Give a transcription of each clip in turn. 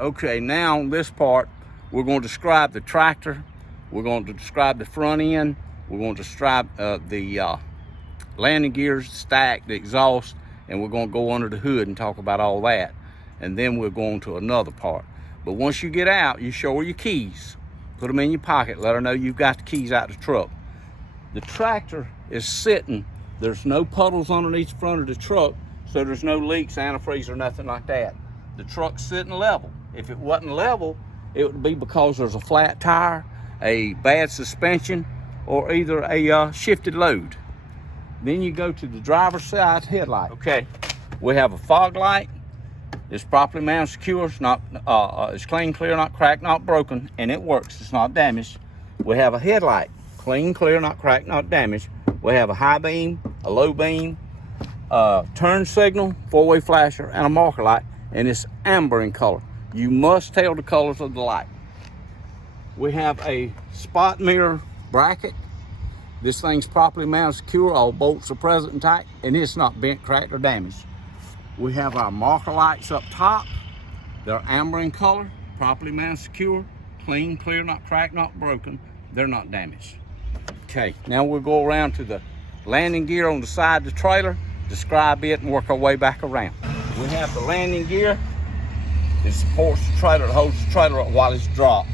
Okay, now on this part, we're going to describe the tractor. We're going to describe the front end. We're going to describe the landing gears, stack, the exhaust, and we're going to go under the hood and talk about all that. And then we'll go on to another part. But once you get out, you show her your keys. Put them in your pocket. Let her know you've got the keys out of the truck. The tractor is sitting. There's no puddles underneath the front of the truck, so there's no leaks, antifreeze, or nothing like that. The truck's sitting level. If it wasn't level, it would be because there's a flat tire, a bad suspension, or either a shifted load. Then you go to the driver's side headlight. Okay, we have a fog light. It's properly mounted, secure. It's not, it's clean, clear, not cracked, not broken, and it works. It's not damaged. We have a headlight, clean, clear, not cracked, not damaged. We have a high beam, a low beam, turn signal, four-way flasher, and a marker light, and it's amber in color. You must tell the colors of the light. We have a spot mirror bracket. This thing's properly mounted, secure. All bolts are present and tight, and it's not bent, cracked, or damaged. We have our marker lights up top. They're amber in color, properly mounted, secure, clean, clear, not cracked, not broken. They're not damaged. Okay, now we'll go around to the landing gear on the side of the trailer, describe it, and work our way back around. We have the landing gear. It supports the trailer, it holds the trailer up while it's dropped.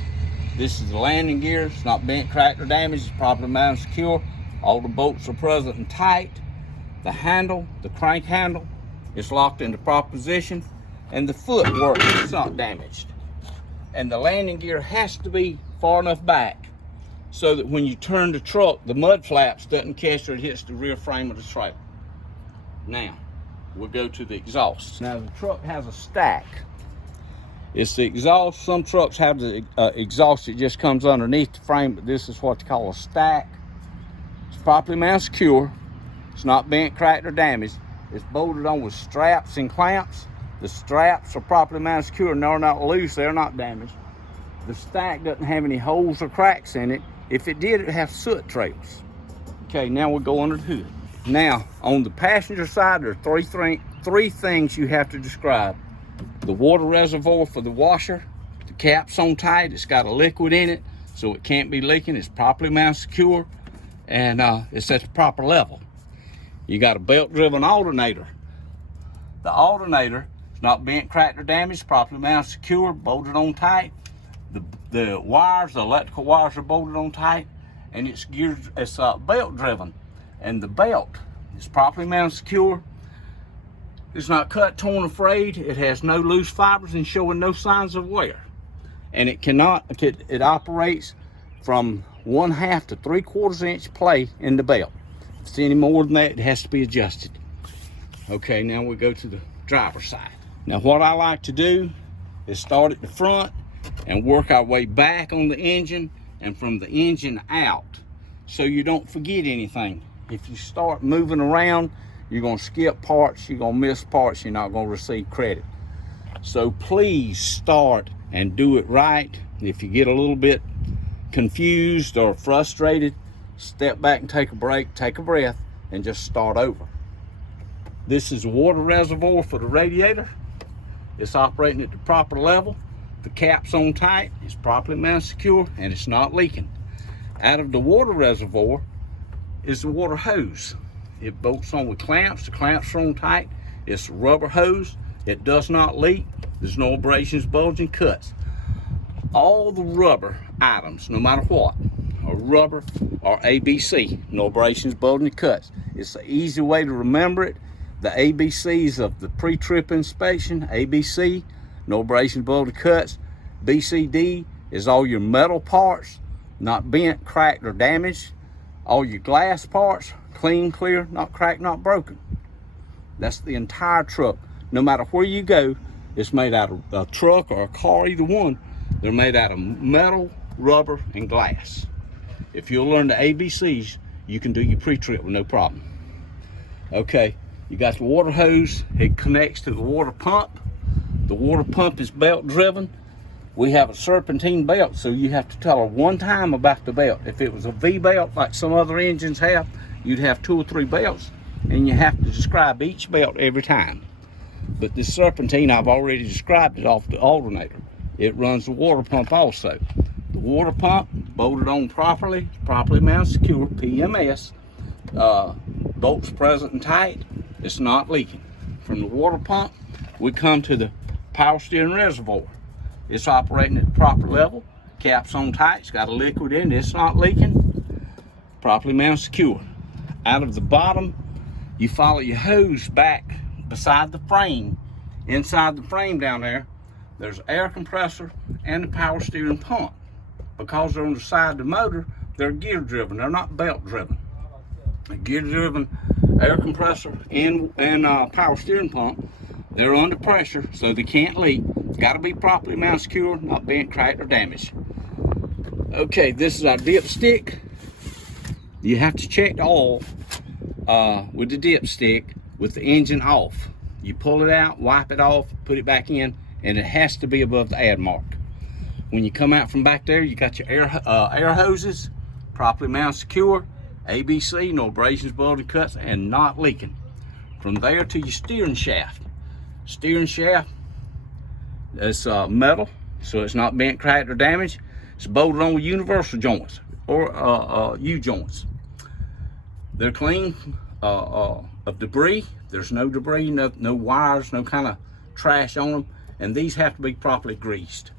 This is the landing gear. It's not bent, cracked, or damaged. It's properly mounted, secure. All the bolts are present and tight. The handle, the crank handle, is locked into proper position, and the foot works. It's not damaged. And the landing gear has to be far enough back so that when you turn the truck, the mud flaps doesn't catch or it hits the rear frame of the trailer. Now, we'll go to the exhaust. Now, the truck has a stack. It's the exhaust. Some trucks have the exhaust that just comes underneath the frame, but this is what they call a stack. It's properly mounted, secure. It's not bent, cracked, or damaged. It's bolted on with straps and clamps. The straps are properly mounted, secure, and they're not loose. They're not damaged. The stack doesn't have any holes or cracks in it. If it did, it'd have soot trails. Okay, now we'll go under the hood. Now, on the passenger side, there are three things you have to describe. The water reservoir for the washer, the cap's on tight, it's got a liquid in it, so it can't be leaking. It's properly mounted, secure, and it's at the proper level. You got a belt-driven alternator. The alternator is not bent, cracked, or damaged, properly mounted, secure, bolted on tight. The wires, the electrical wires are bolted on tight, and it's geared, it's belt-driven. And the belt is properly mounted, secure. It's not cut, torn, or frayed. It has no loose fibers and showing no signs of wear. And it operates from 1/2 to 3/4 inch play in the belt. If it's any more than that, it has to be adjusted. Okay, now we go to the driver's side. Now what I like to do is start at the front and work our way back on the engine and from the engine out, so you don't forget anything. If you start moving around, you're gonna skip parts, you're gonna miss parts, you're not gonna receive credit. So please start and do it right. If you get a little bit confused or frustrated, step back and take a break, take a breath, and just start over. This is a water reservoir for the radiator. It's operating at the proper level. The cap's on tight, it's properly mounted, secure, and it's not leaking. Out of the water reservoir is the water hose. It bolts on with clamps. The clamps are on tight. It's a rubber hose. It does not leak. There's no abrasions, bulging, cuts. All the rubber items, no matter what, are rubber or ABC. No abrasions, bulging, cuts. It's an easy way to remember it. The ABCs of the pre-trip inspection: ABC, no abrasions, bulging, cuts. BCD is all your metal parts, not bent, cracked, or damaged. All your glass parts, clean, clear, not cracked, not broken. That's the entire truck. No matter where you go, it's made out of a truck or a car, either one. They're made out of metal, rubber, and glass. If you'll learn the ABCs, you can do your pre-trip with no problem. Okay, you got the water hose. It connects to the water pump. The water pump is belt driven. We have a serpentine belt, so you have to tell her one time about the belt. If it was a V belt like some other engines have, you'd have 2 or 3 belts, and you have to describe each belt every time. But this serpentine, I've already described it off the alternator. it runs the water pump also. The water pump bolted on properly mounted, secure, PMS, bolts present and tight. It's not leaking. From the water pump, we come to the power steering reservoir. It's operating at the proper level. Cap's on tight. It's got a liquid in it. It's not leaking. Properly mounted, secure. Out of the bottom, you follow your hose back beside the frame. Inside the frame down there, there's air compressor and the power steering pump. Because they're on the side of the motor, they're gear driven. They're not belt driven. A gear driven air compressor and power steering pump, they're under pressure, so they can't leak. It's got to be properly mounted, secure, not bent, cracked, or damaged. Okay, this is our dipstick. You have to check the oil with the dipstick with the engine off. You pull it out, wipe it off, put it back in, and it has to be above the add mark. When you come out from back there, you got your air hoses, properly mounted, secure, ABC, no abrasions, bulging, cuts, and not leaking. From there to your steering shaft. Steering shaft is metal, so it's not bent, cracked, or damaged. It's bolted on with universal joints or U-joints. They're clean of debris. There's no debris, no wires, no kind of trash on them, and these have to be properly greased.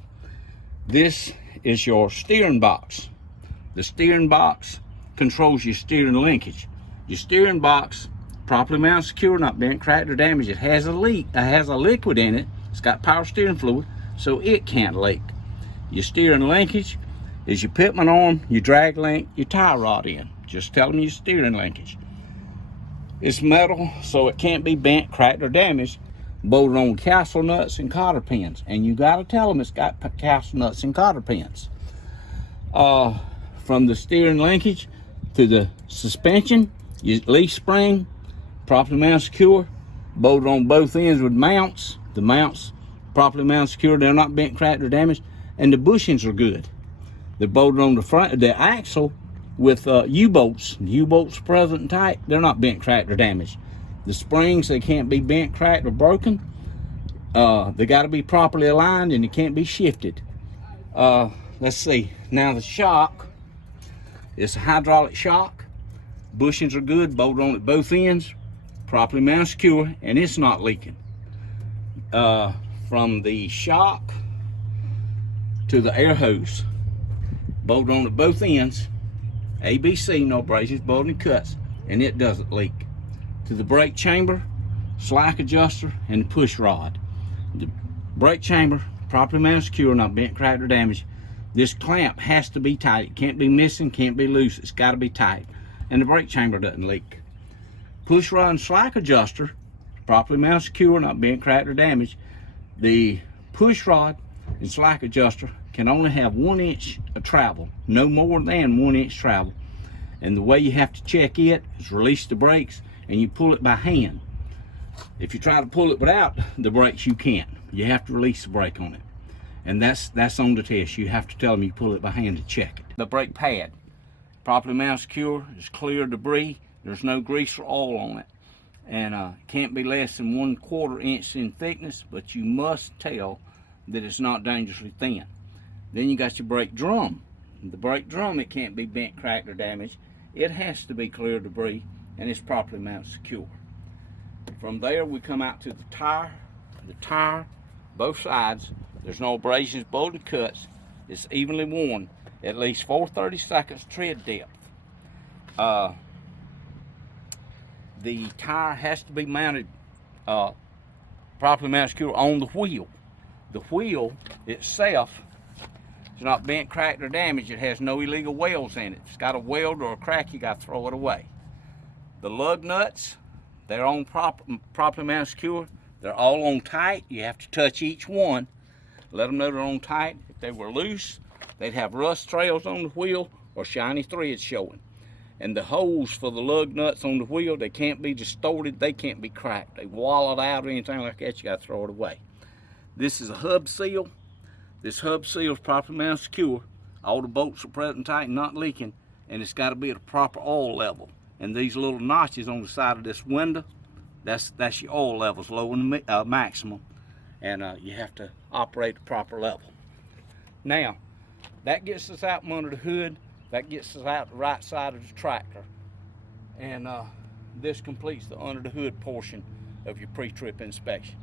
This is your steering box. The steering box controls your steering linkage. Your steering box, properly mounted, secure, not bent, cracked, or damaged. It has a leak. It has a liquid in it. It's got power steering fluid, so it can't leak. Your steering linkage is your pitman arm, your drag link, your tie rod in. Just tell them your steering linkage. It's metal, so it can't be bent, cracked, or damaged. Bolted on castle nuts and cotter pins, and you got to tell them it's got castle nuts and cotter pins. From the steering linkage to the suspension, your leaf spring, properly mounted, secure, bolted on both ends with mounts. The mounts properly mounted, secure, they're not bent, cracked, or damaged, and the bushings are good. They're bolted on the front, the axle with U-bolts. U-bolts present and tight, they're not bent, cracked, or damaged. The springs, they can't be bent, cracked, or broken. They got to be properly aligned, and they can't be shifted. Let's see. Now the shock, it's a hydraulic shock. Bushings are good, bolted on at both ends, properly mounted, secure, and it's not leaking. From the shock to the air hose, bolted on at both ends, ABC, no abrasions, bulging, cuts, and it doesn't leak. To the brake chamber, slack adjuster, and the push rod. The brake chamber, properly mounted, secure, not bent, cracked, or damaged. This clamp has to be tight. It can't be missing, can't be loose. It's got to be tight. And the brake chamber doesn't leak. Push rod and slack adjuster, properly mounted, secure, not bent, cracked, or damaged. The push rod and slack adjuster can only have 1 inch of travel, no more than 1 inch travel. And the way you have to check it is release the brakes, and you pull it by hand. If you try to pull it without the brakes, you can't. You have to release the brake on it. And that's on the test. You have to tell them you pull it by hand to check it. The brake pad, properly mounted, secure, is clear of debris. There's no grease or oil on it. And can't be less than 1/4 inch in thickness, but you must tell that it's not dangerously thin. Then you got your brake drum. The brake drum, it can't be bent, cracked, or damaged. It has to be clear of debris, and it's properly mounted, secure. From there, we come out to the tire. The tire, both sides, there's no abrasions, bolted, cuts. It's evenly worn, at least 4/32 tread depth. The tire has to be mounted, properly mounted, secure on the wheel. The wheel itself is not bent, cracked, or damaged. It has no illegal welds in it. If it's got a weld or a crack, you got to throw it away. The lug nuts, they're on properly mounted, secure. They're all on tight. You have to touch each one. Let them know they're on tight. If they were loose, they'd have rust trails on the wheel or shiny threads showing. And the holes for the lug nuts on the wheel, they can't be distorted. They can't be cracked. They wallowed out or anything like that, you got to throw it away. This is a hub seal. This hub seal is properly mounted, secure. All the bolts are present tight and not leaking, and it's got to be at a proper oil level. And these little notches on the side of this window, that's your oil levels, low and maximum, and you have to operate the proper level. Now, that gets us out from under the hood. That gets us out the right side of the tractor. And this completes the under the hood portion of your pre-trip inspection.